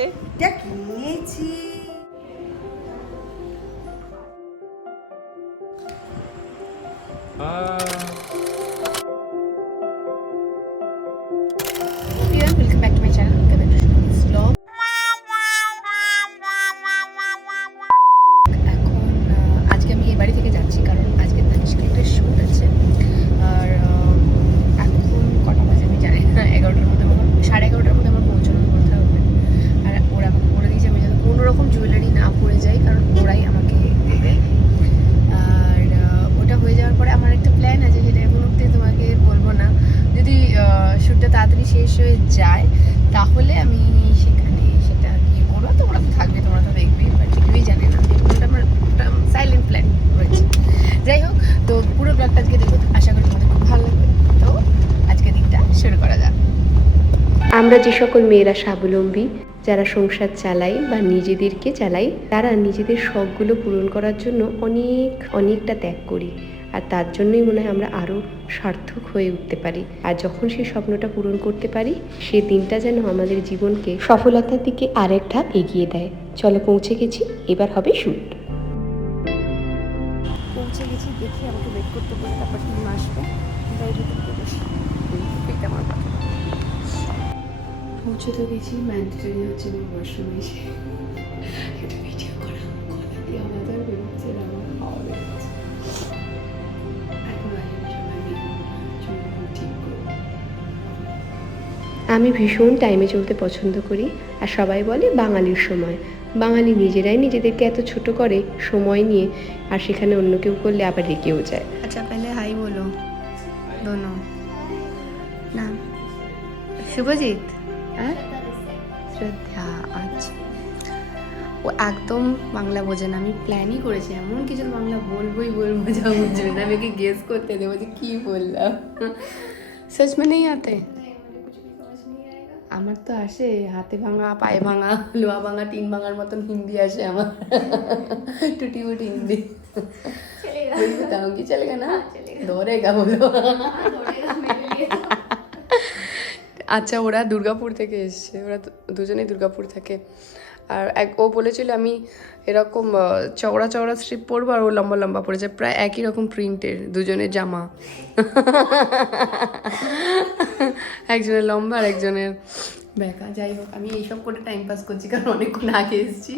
সাথে? এটা কিনেছি। Welcome back to my channel blog. এখন আজকে আমি এই বাড়ি থেকে যাচ্ছি কারণ আজকে তানিষ্কের একটা শ্যুট আছে। আর এখন কটা বাজে আমি জানি না, 11টার মধ্যে আমার 11:30টার মধ্যে আমার পৌঁছানোর কথা হবে। আর ওরা আমাকে বলে দিয়েছে আমি যেন কোনো রকম জুয়েলারি না পরে যাই, কারণ ওরাই আমাকে দেবে। আর ওটা হয়ে যাওয়ার পরে আমার একটা প্ল্যান আছে, যেটা এখন অব্দি তোমাকে বলবো না। যদি শ্যুটটা তাড়াতাড়ি শেষ হয়ে যায় তাহলে আমি সেখানে সেটা গিয়ে করবো। তোমরা তো থাকবে, তোমরা তো দেখবে, বাট কিছুই জানে না। ওটা আমার সাইলেন্ট প্ল্যান রয়েছে। যাই হোক, তো পুরো ব্লগটা আজকে দেখো, আশা করি তোমাদের খুব ভালো লাগবে। তো আজকে দিনটা শুরু করা যাক। আমরা যে সকল মেয়েরা স্বাবলম্বী, যারা সংসার চালাই বা নিজেদেরকে চালাই, তারা নিজেদের শখগুলো পূরণ করার জন্য অনেকটা ত্যাগ করি। আর তার জন্যই মনে হয় আমরা আরও সার্থক হয়ে উঠতে পারি। আর যখন সেই স্বপ্নটা পূরণ করতে পারি, সে দিনটা যেন আমাদের জীবনকে সফলতার দিকে আরেক ধাপ এগিয়ে দেয়। চলো, পৌঁছে গেছি, এবার হবে শ্যুট। পৌঁছে গেছি, দেখি আমাকে ওয়েট করতে বলে, তারপর টিম আসবে। আমার কথা পৌঁছে তো গেছি, ম্যান্ডেটরি হচ্ছে আমি ওয়াশরুমে এসে একটা ভিডিও করা, গলা দিয়ে আলাদা বেরোচ্ছে, আমার খাওয়া বেরোচ্ছে। এখন আসলে সবাই চুল ঠিক করবো। আমি ভীষণ টাইমে চলতে পছন্দ করি। আর সবাই বলে বাঙালির সময়। বাঙালি নিজেরাই নিজেদেরকে এত ছোট করে সময় নিয়ে, আর সেখানে অন্য কেউ করলে আবার রেগেও যায়। अच्छा पहले हाई बोलो दोनों। नाम শুভজিৎ, হ্যাঁ শ্রদ্ধা। আচ্ছা, ও একদম বাংলা বোঝে না। আমি প্ল্যানই করেছি এমন কিছু বাংলা বলবো যা বুঝবে না, আমি ওকে গেস করতে দেবো যে কী বললাম। সচ में नहीं आते। আমার তো আসে হাতে ভাঙা, পায়ে ভাঙা, লোহা ভাঙা, টিন ভাঙার মতন হিন্দি আসে আমার, টুটি ফুটি হিন্দি। बताऊंगी चलेगा ना, दौड़ेगा बोलो। আচ্ছা, ওরা দুর্গাপুর থেকে এসছে, ওরা দুজনেই দুর্গাপুর থাকে। আর ও বলেছিল আমি এরকম চওড়া চওড়া স্ট্রিপ পরবো, আর ও লম্বা লম্বা পড়েছে, প্রায় একই রকম প্রিন্টের দুজনের জামা। একজনের লম্বা আর একজনের ব্যাকা। যাই হোক, আমি এইসব করে টাইম পাস করছি, কারণ অনেকক্ষণ আগে এসেছি।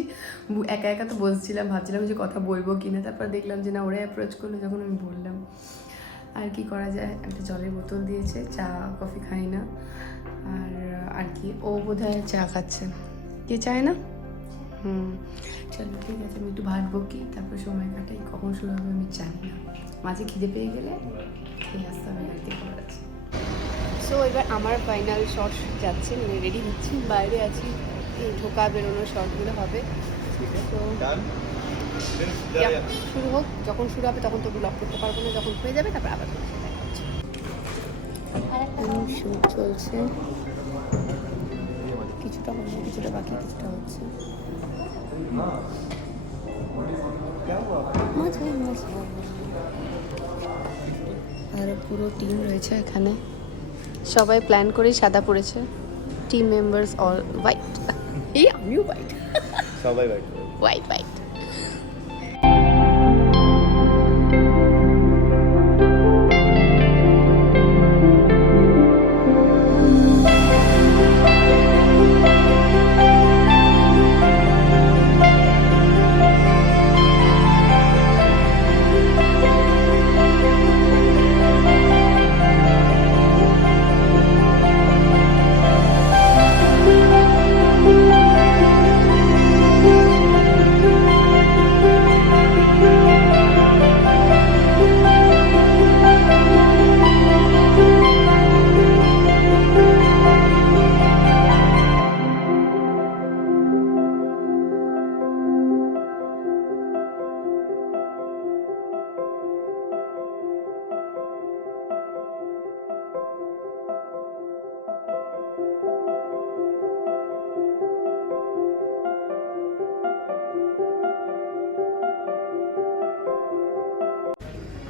একা একা তো বসছিলাম, ভাবছিলাম যে কথা বলবো কিনা, তারপর দেখলাম যে না, ওরাই অ্যাপ্রোচ করলো যখন আমি বললাম। আর কি করা যায়, একটা জলের বোতল দিয়েছে, চা কফি খাই না। আর কি, ও বোধহয় চা খাচ্ছে, কে চায় না। চলো ঠিক আছে, আমি একটু ভাত বকি, তারপর সময় কাটাই। কখন শুরু হবে আমি জানি না, মাঝে খিদে পেয়ে গেলে খেয়ে আসতে হবে, গাড়িতে খবর আছে। সো এবার আমার ফাইনাল শট যাচ্ছে, মানে রেডি হচ্ছি, বাইরে আছি, এই ঢোকা বেরোনোর শটগুলো হবে। তো শুরু হোক, যখন শুরু হবে তখন তো ব্লগ করতে পারবো না, যখন হয়ে যাবে তারপর আবার শুট চলছে, কিছুটা হচ্ছে, কিছুটা বাকি, কিছুটা হচ্ছে। আর পুরো টিম রয়েছে এখানে, সবাই প্ল্যান করেই সাদা পড়েছে। Team members all white. এই আমিও হোয়াইট, সবাই হোয়াইট হোয়াইট হোয়াইট।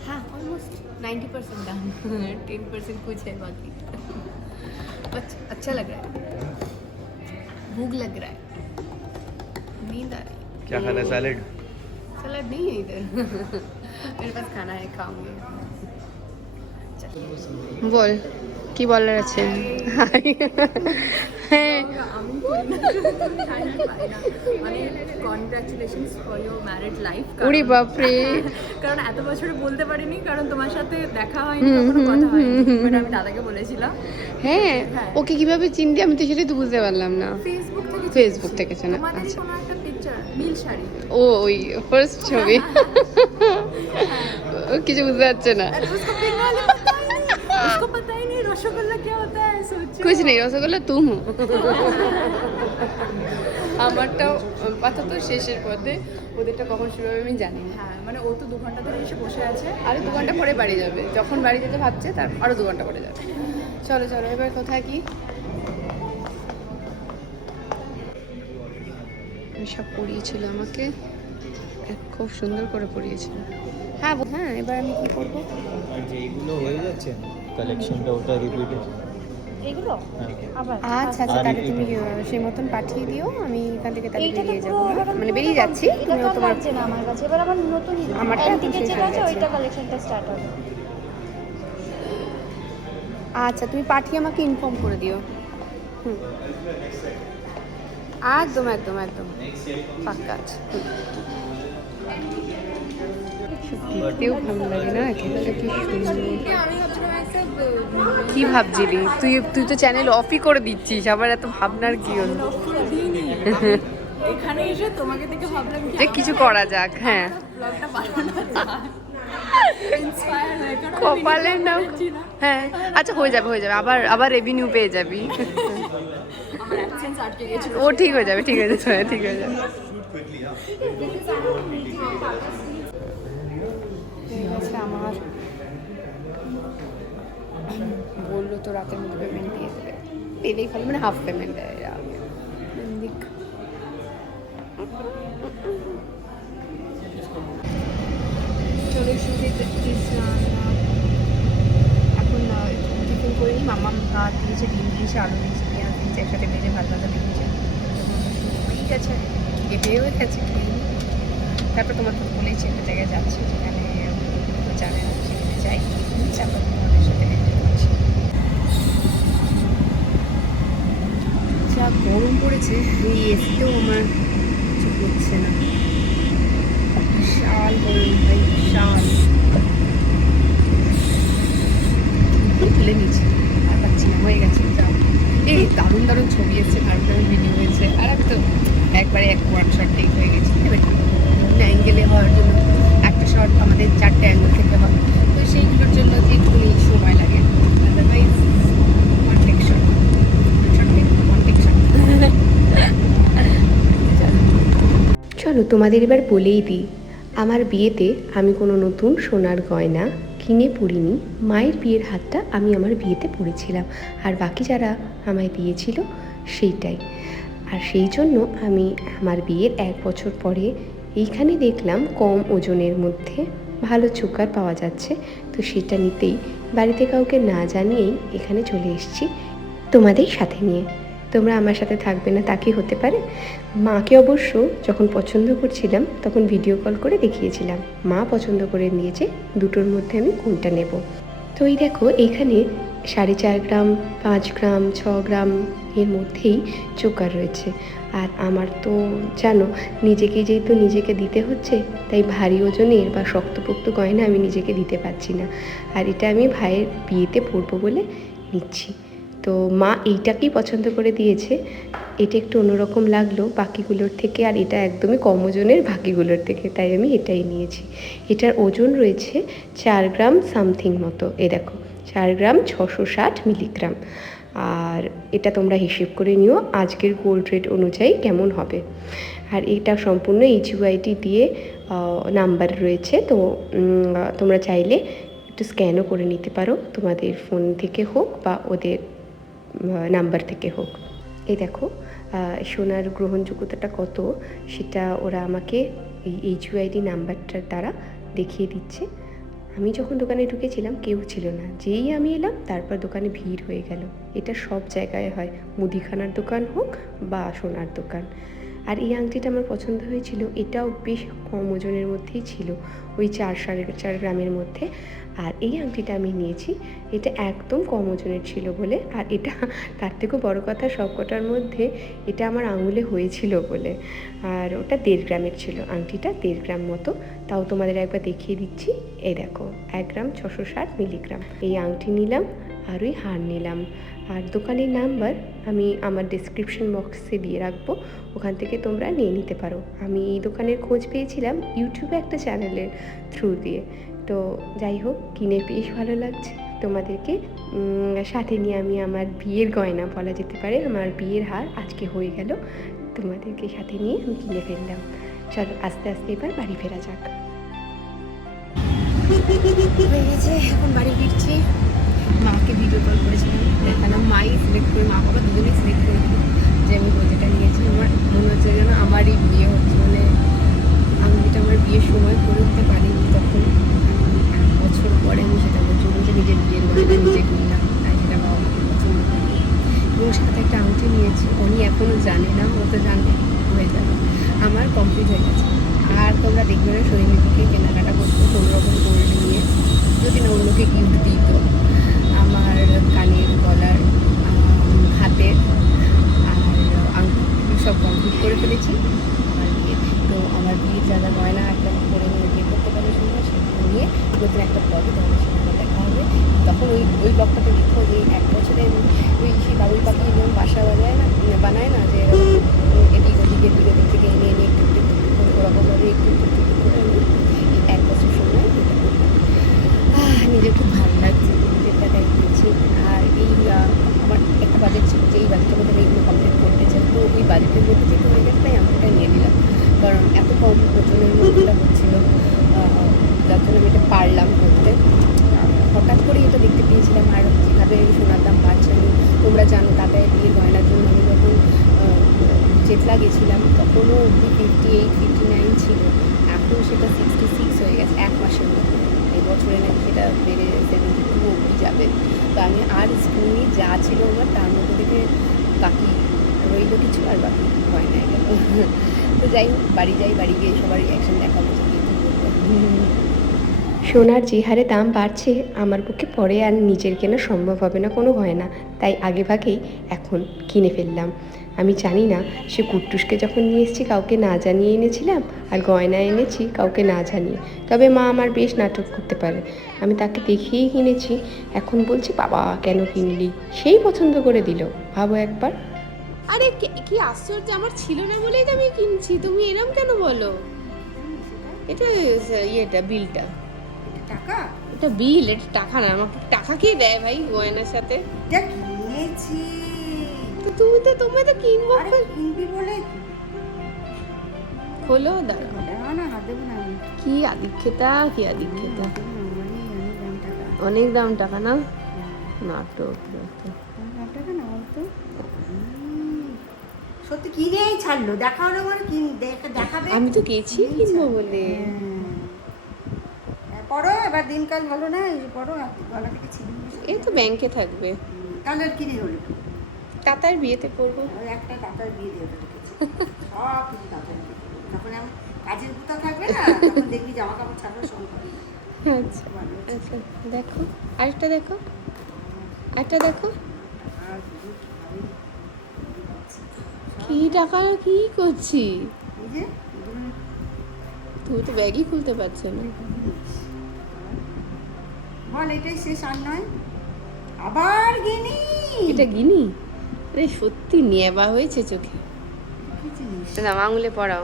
हाँ ऑलमोस्ट 90% डन, 10% कुछ है बाकी। अच्छा लग रहा है, भूख लग रहा है। नींद आ रही है। क्या खाना है, सैलेड? सलाद नहीं है इधर। मेरे पास खाना है, खाऊंगी। বল কি বলার আছে? হ্যাঁ, আমি মানে congratulations for your married life. ওরে বাপরে, কারণ এত বছরে বলতে পারিনি, কারণ তোমার সাথে দেখা হয়নি, কখনো কথা হয়নি, বাট আমি দাদাকে বলেছিলাম। হ্যাঁ ওকে কিভাবে চিনতে, আমি তো সেটাই তো বুঝতে পারলাম না। ফেসবুক থেকে থেকে চেনা, তোমাদেরই আচ্ছা। কোনো একটা পিকচার, নীল শাড়ি। ও ওই ফার্স্ট ছবি। ও কিছু বুঝতে পারছে না। अरे उसको बंगाली पता ही नहीं, उसको पता ही नहीं रसगुल्ला क्या होता है, सोचो। कुछ नहीं, রসগোল্লা তুম। আমারটাও আপাতত শেষের পথে, ওদেরটা কখন শুরু হবে আমি জানি না। হ্যাঁ, মানে ও তো 2 ঘন্টা ধরে এসে বসে আছে। আরো 2 ঘন্টা পরে বাড়ি যাবে, যখন বাড়ি যেতে ভাবছে তার আরো 2 ঘন্টা পরে যাবে। চলো চলো, এবার কোথায় কি সব পড়িয়েছিল আমাকে, খুব সুন্দর করে পড়িয়েছিল। হ্যাঁ হ্যাঁ, এবার আমি কি করবো? যেগুলো হয়ে যাচ্ছে কালেকশনটা, ওটা রিপিট এগুলো আবার আচ্ছা আচ্ছা, তাহলে তুমি সেই মতন পাঠিয়ে দিও, আমি এখান থেকে তাহলে বেরিয়ে যাবো। মানে বেরিয়ে যাচ্ছি, তুমিও তোমার লাগছে না আমার কাছে। এবার আমার নতুন আমারটা এখন দিকে শেষ যেটা হয়ে আছে গেছে। ওইটা কালেকশনটা স্টার্ট হবে। আচ্ছা, তুমি পাঠিয়ে আমাকে ইনফর্ম করে দিও। হুম, একদম একদম একদম পাক্কা আছে। দেখতেও ভালো লাগে না, একেবারে কি সুন্দর। আমি ভাবছিলাম একটা কি ভাবছিলি তুই? তুই তো চ্যানেল অফই করে দিচ্ছিস, আবার এত ভাবনার কি হলো? এখানে এসে তোমাকে দেখে ভাবলাম যে কিছু করা যাক। হ্যাঁ, ব্লগটা বানানো ইন্সপায়ার হয়, কারণ কপালের নাম। হ্যাঁ আচ্ছা, হয়ে যাবে হয়ে যাবে, আবার আবার রেভিনিউ পেয়ে যাবি। আমার অ্যাডসেন্স আটকে গেছিল। ও ঠিক হয়ে যাবে, ঠিক হয়ে যাবে, ঠিক হয়ে যাবে। ঠিক আছে, আমার বললো তো রাতের মধ্যে পেমেন্ট দিয়ে দেবে, পেলেই ভালো, মানে হাফ পেমেন্ট দেয় এরা। দেখ, চলে এসেছি এখন। টিফিন করে নিই, মামা ভাত দিয়েছে, ডিম দিয়েছে, আলু দিয়েছে, পেঁয়াজ দিয়েছে, একসাথে ভেজে ভাত ভাজা দিয়েছে। ঠিক আছে, খিদে পেয়েও গেছে, খেয়ে নিই। তারপর তোমার তো বলেছি একটা জায়গায় যাচ্ছি, যেখানে জানে না, সেখানে যাই, তারপর তোমাদের সাথে এনজয় করছি। যা গরম পড়েছে, এই এসিতেও আমার কিছু হচ্ছে না। বিশাল গরম ভাই, বিশাল। তুলে নিচ্ছি, আর পাচ্ছি না, হয়ে গেছে। যা, এই দারুণ দারুণ ছবি এসছে, দারুণ দারুণ ভিডিও হয়েছে, আর আমি তো একবারে এক ওয়ান শট টেক হয়ে গেছি। এবার অ্যাঙ্গেলে হওয়ার জন্য একটা শট আমাদের 4টে অ্যাঙ্গেল থেকে হয়, তো সেইগুলোর জন্য একটুখানি সময় লাগে, otherwise one take shot, one take shot. চলো তোমাদের এবার বলেই দিই, আমার বিয়েতে আমি কোনো নতুন সোনার গয়না কিনে পরিনি। মায়ের বিয়ের হাতটা আমি আমার বিয়েতে পরেছিলাম, আর বাকি যারা আমায় দিয়েছিল সেইটাই। আর সেই জন্য আমি আমার বিয়ের 1 বছর পরে এইখানে দেখলাম কম ওজনের মধ্যে ভালো চোকার পাওয়া যাচ্ছে, তো সেটা নিতেই বাড়িতে কাউকে না জানিয়েই এখানে চলে এসেছি তোমাদের সাথে নিয়ে। তোমরা আমার সাথে থাকবে না তা কি হতে পারে? মাকে অবশ্য যখন পছন্দ করছিলাম তখন ভিডিও কল করে দেখিয়েছিলাম, মা পছন্দ করে নিয়েছে দুটোর মধ্যে আমি কোনটা নেব। তো এই দেখো, এখানে 4.5 গ্রাম, 5 গ্রাম, 6 গ্রাম এর মধ্যেই চোকার রয়েছে। আর আমার তো জানো, নিজেকেই যেহেতু নিজেকে দিতে হচ্ছে, তাই ভারী ওজনের বা শক্তপোক্ত গয়না আমি নিজেকে দিতে পারছি না, আর এটা আমি ভাইয়ের বিয়েতে পরবো বলে নিচ্ছি। তো মা এইটাকেই পছন্দ করে দিয়েছে, এটা একটু অন্যরকম লাগলো বাকিগুলোর থেকে, আর এটা একদমই কম ওজনের বাকিগুলোর থেকে, তাই আমি এটাই নিয়েছি। এটার ওজন রয়েছে 4 গ্রাম সামথিং মতো, এ দেখো 4 গ্রাম 660 মিলিগ্রাম। আর এটা তোমরা হিসেব করে নিও আজকের গোল্ড রেট অনুযায়ী কেমন হবে। আর এটা সম্পূর্ণ HUID দিয়ে নাম্বার রয়েছে, তো তোমরা চাইলে একটু স্ক্যানও করে নিতে পারো, তোমাদের ফোন থেকে হোক বা ওদের নাম্বার থেকে হোক। এই দেখো সোনার গ্রহণযোগ্যতাটা কত সেটা ওরা আমাকে এই HUID নাম্বারটার দ্বারা দেখিয়ে দিচ্ছে। আমি যখন দোকানে ঢুকেছিলাম কেউ ছিল না, যেই আমি এলাম তারপর দোকানে ভিড় হয়ে গেল। এটা সব জায়গায় হয়, মুদিখানার দোকান হোক বা সোনার দোকান। আর এই আংটিটা আমার পছন্দ হয়েছিল, এটাও বেশ কম ওজনের মধ্যেই ছিল, ওই 4-4.5 গ্রামের মধ্যে। আর এই আংটিটা আমি নিয়েছি, এটা একদম কম ওজনের ছিল বলে, আর এটা তার থেকেও বড় কথা সবকটার মধ্যে এটা আমার আঙুলে হয়েছিল বলে। আর ওটা 1.5 গ্রামের ছিল, আংটিটা 1.5 গ্রাম মতো। তাও তোমাদের একবার দেখিয়ে দিচ্ছি, এই দেখো 1 গ্রাম 660 মিলিগ্রাম। এই আংটি নিলাম আর ওই হার নিলাম। আর দোকানের নাম্বার আমি আমার ডেসক্রিপশন বক্সে দিয়ে রাখবো, ওখান থেকে তোমরা নিয়ে নিতে পারো। আমি এই দোকানের খোঁজ পেয়েছিলাম ইউটিউবে একটা চ্যানেলের থ্রু দিয়ে। তো যাই হোক, কিনে বেশ ভালো লাগছে। তোমাদেরকে সাথে নিয়ে আমি আমার বিয়ের গয়না বলা যেতে পারে, আমার বিয়ের হার আজকে হয়ে গেল, তোমাদেরকে সাথে নিয়ে আমি কিনে ফেললাম। চলো আস্তে আস্তে এবার বাড়ি ফেরা যাক। হয়ে গেছে, এখন বাড়ি ফিরছি। মাকে ভিডিও কল করেছিলাম, দেখালাম, মাই সিলেক্ট করে, মা বাবা দুজনেই সিলেক্ট করে দিল যে আমি রোজেটা নিয়েছি। আমার মনে হচ্ছে যেন আমারই বিয়ে হচ্ছে, মানে আমি যেটা আমার বিয়ের সময় করে উঠতে পারিনি, তখন 1 বছর পরে আমি সেটা বলছি যে নিজের বিয়ের গয়না নিজে কিনলাম, তাই সেটা বাবা মাকে পছন্দ করি। এবং সাথে একটা আংটি নিয়েছি, উনি এখনও জানে না, ও তো জানলে হয়ে যাবে। আমার কমপ্লিট হয়ে গেছে। আর তোমরা দেখবে না সৈনিককে কেনাকাটা করতে কোনো রকম গোল্ড নিয়ে, যদি না অন্যকে গিফট দিত। আমার কানের, গলার, হাতের আর আংটি সব কমপ্লিট করে ফেলেছি আমার বিয়ে। তো আমার বিয়ের যা যা গয়না একটা পরে নিয়ে বিয়ে করতে পারলে শুনবো, সেগুলো নিয়ে নতুন একটা ব্লগে তোমাদের সঙ্গে দেখা হবে। তখন ওই ব্লগটাতে দেখো যে 1 বছরে ওই সেই বাবুই পাখি এবং বাসা বানায় না, যে এদিক ওদিকে দিকে দিক থেকে এনে এনে একটু একটু করে ওরকমভাবে একটু একটু একটু করে আমি এই 1 বছর সময় এটা করলাম। নিজের খুব ভালো লাগছে, নিজের টাকায় দিয়েছি। আর এই আমার একটা বাজেট ছিল যে এই বাজেটের মধ্যে আমি এগুলো কমপ্লিট করতে চাই, তো ওই বাজেটের মধ্যে যেহেতু হয়ে গেছে তাই আমি এটা নিয়ে নিলাম, কারণ এত কম ওজনের মধ্যে এটা হচ্ছিলো, যার জন্য আমি এটা পারলাম করতে। হঠাৎ করেই এটা দেখতে পেয়েছিলাম। আর যেভাবে সোনার দাম বাড়ছে, তোমরা জানো তাতে বিয়ের গয়নার জন্য আমি যখন চেতলা গেছিলাম তখনও অবধি 58-59 ছিল, এখন সেটা 66 হয়ে গেছে 1 মাসের মধ্যে। এই বছরে নাকি সেটা বেড়ে 72 অবধি যাবে। তো আমি আর স্কুল যা ছিল আমার তার মধ্যে থেকে বাকি রইল কিছু, আর বাকি গয়নায় গেল। তো যাই হোক, বাড়ি যাই, বাড়ি গিয়ে সবার রিয়াকশন দেখাবো যে কী বলবো। সোনার যে হারে দাম বাড়ছে, আমার পক্ষে পরে আর নিজের কেনা সম্ভব হবে না কোনো গয়না, তাই আগে ভাগেই এখন কিনে ফেললাম। আমি জানি না সে কুট্টুসকে যখন নিয়ে এসেছি কাউকে না জানিয়ে এনেছিলাম, আর গয়না এনেছি কাউকে না জানিয়ে। তবে মা আমার বেশ নাটক করতে পারে, আমি তাকে দেখিয়েই কিনেছি। এখন বলছি বাবা কেন কিনলি, সেই পছন্দ করে দিল, ভাবো একবার। আরে কি আশ্চর্য, আমার ছিল না বলেই তো আমি কিনছি, তুমি এরম কেন বলো? এটা ইয়েটা বিলটা, টাকা এটা বিল, এটা টাকা না। আমাকে টাকা কে দেয় ভাই গয়নার সাথে? এটা কিনেছি। তো তোমায় তো কিনবো। আরে কিনবি বলে হলো দাঁড়া, না হাত দেবো না আমি। কি আদিক্ষেতা, কি আদিক্ষেতা, অনেক টাকা, অনেক দাম টাকা না, নাটক নাটক। অনেক টাকা না বলতো। সত্যি কিনেই ছাড়লো, দেখাও না মানে দেখাবে। আমি তো গেছি কিনবো বলে। পড়ো এবার, দিনকাল ভালো না, এই পড়ো গলা থেকে ছিঁড়ে এই তো ব্যাংকে থাকবে, কালার কিনে হলো তাতার বিয়েতে পড়বো। একটা টাকার বিয়ে দিয়ে রেখেছি, সব কিছু টাকার বিয়ে দেবো। যখন আমি কাজের বুতা থাকবে না, তখন দেখবি জামা কাপড় ছাড়া সব হবে। আচ্ছা আচ্ছা, দেখো আরেকটা, দেখো আরেকটা, দেখো আর শুধু কি টাকা, কি করছি? এই যে তুমি তো ব্যাগই খুলতে পারছো না। বল এটাই শেষ আর নয়, আবার গিনি। এটা গিনি? আরে সত্যি নেবা হয়েছে চোখে। কি জিনিস? দাম আঙুলে পড়াও,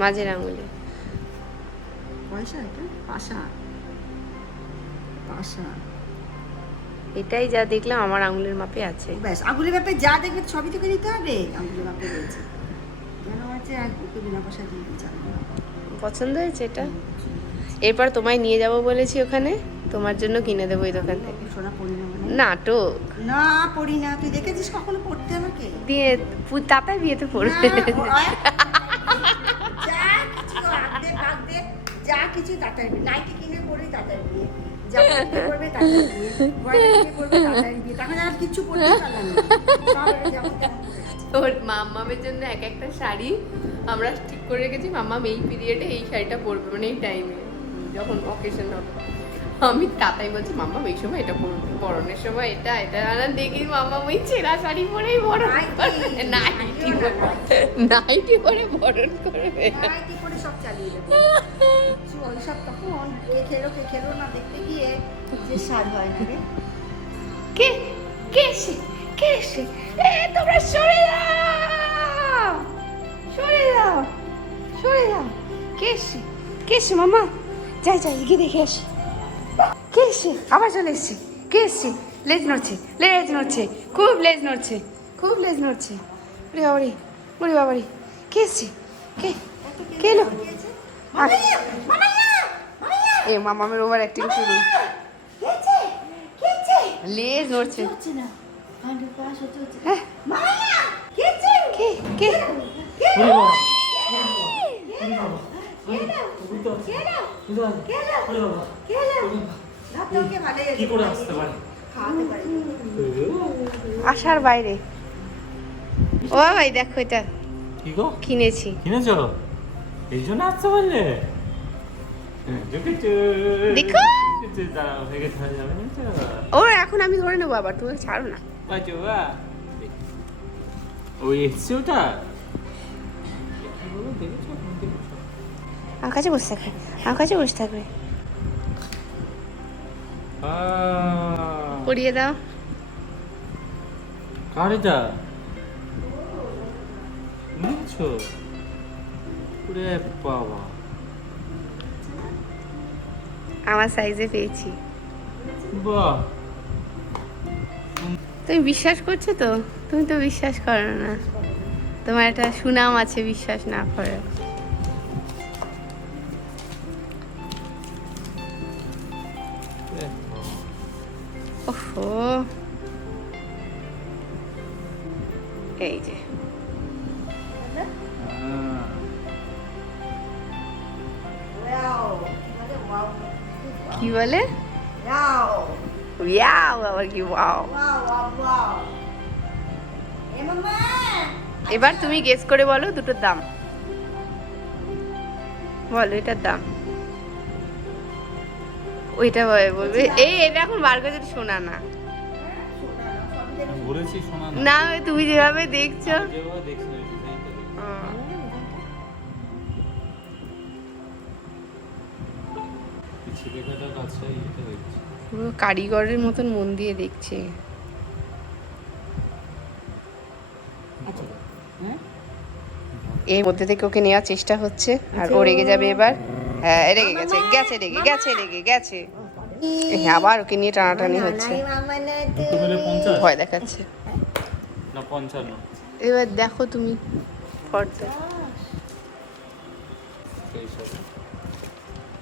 মাঝের আঙুলে। পয়সা, এটা পাশা, পাশা। এটাই যা দেখলাম আমার আঙুলের মাপে আছে। ব্যাস, আঙুলের ব্যাপারে যা দেখবে সবই তোকে দিতে হবে। আঙুলের ব্যাপারে রয়েছে কেন হচ্ছে, আর ওকে বিনা পয়সা দিয়ে দিতে হবে। পছন্দ হয়েছে এটা? এরপর তোমায় নিয়ে যাব বলেছি ওখানে, তোমার জন্য কিনে দেবো এই দোকান থেকে। সোনা পড়ি না মানে? নাটক না পড়ি না, তুই দেখেছিস কখনো পড়তে আমাকে? দিয়ে তাতায় বিয়েতে পড়বে। না, যা কিছু আগে ভাগবে, যা কিছু তাতার বিয়ে, নাইটি কিনে পড়ি তাতার বিয়ে, জামা কিনে পড়বে তাতার বিয়ে, গয়না কিনে পড়বে তাতার বিয়ে, তখন আর কিছু পড়তে পারলাম না, সব যেমন তেমন পড়ে গেছে। ওর মাম্মামের জন্য এক একটা শাড়ি আমরা ঠিক করে রেখেছি। মাম্মাম এই পিরিয়ডে এই শাড়িটা পরবে, মানে এই টাইমে যখন অকেশন হবে। আমি তাতাই বলছি মাম্মাম এই সময় এটা পরবে, বরণের সময় এটা এটা। আর দেখি মাম্মাম ওই ছেঁড়া শাড়ি পরেই বরণ করবে, নাইটি পরে বরণ করবে। নাইটি করে সব চালিয়ে দেবো। ওই সব তখন কে খেলো না দেখতে গিয়ে যে স্বাদ হয় না রে। কে কে এসে কে এসে? এ তোমরা সরে যাও, সরে যাও, সরে যাও। কে এসে কে এসে? মামা যাই যাই গিয়ে দেখে আসি। কে এসে? আবার চলে এসছে। কে এসছে? লেজ নড়ছে, লেজ নড়ছে, খুব লেজ নড়ছে, খুব লেজ নড়ছে। ওরে বাবারে, ওরে বাবারে, কে এসছে? কে কে এলো? এ মামামের ওভার অ্যাক্টিং শুরু। লেজ নড়ছে। হচ্ছে না হান্ড্রেড পাস হচ্ছে। হ্যাঁ মায়া কে কে কে কে কি করে আসতে পারে? আশার বাইরে। ও ভাই দেখো এটা কি গো কিনেছি। কিনেছো? এই জন্য আসতে পারলে? দেখো। দাঁড়াও, ভেঙে খাওয়া যাবে না তো? ও এখন আমি ধরে নেবো, আবার তুমি ছাড়ো না। বাজো বা ওই এসছে ওটা। দেখেছো? আমার কাছে বসে থাকবে, আমার কাছে বসে থাকবে। পরিয়ে দাও। কার এটা? নিয়েছো? ওরে বাবা, আমার সাইজে পেয়েছি। বাহ, তুমি বিশ্বাস করছো তো? তুমি তো বিশ্বাস করো না। তোমার একটা সুনাম আছে বিশ্বাস না করে। ওহো, এই যে কি বলে? ইয়াও, আবার কি ওয়াও। এবার তুমি গেস করে বলো দুটোর দাম। বলো এটার দাম। ওইটা বলবে। এই এটা এখন বার করে শোনা না। বলেছি শোনা না। না তুমি যেভাবে দেখছো। যেভাবে দেখছি না, ডিজাইনটা দেখছি। ছিলেটার কাছে এটা দেখছি। পুরো কারিগরের মতন মন দিয়ে দেখছে। এর মধ্যে থেকে ওকে নেওয়ার চেষ্টা হচ্ছে, আর ও রেগে যাবে এবার। হ্যাঁ রেগে গেছে, গেছে রেগে গেছে, রেগে গেছে। হ্যাঁ আবার ওকে নিয়ে টানাটানি হচ্ছে, দুটো মিলে 50 ভয় দেখাচ্ছে। না 55? এবার দেখো তুমি ফর্দ।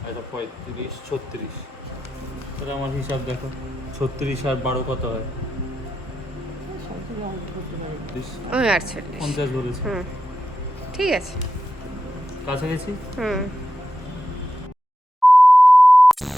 এটা 35, 36। তাহলে আমার হিসাব দেখো, 36 আর 12 কত হয়? ওই 48। 50 বলেছি। হুম ঠিক আছে। কাছাকাছি। হুম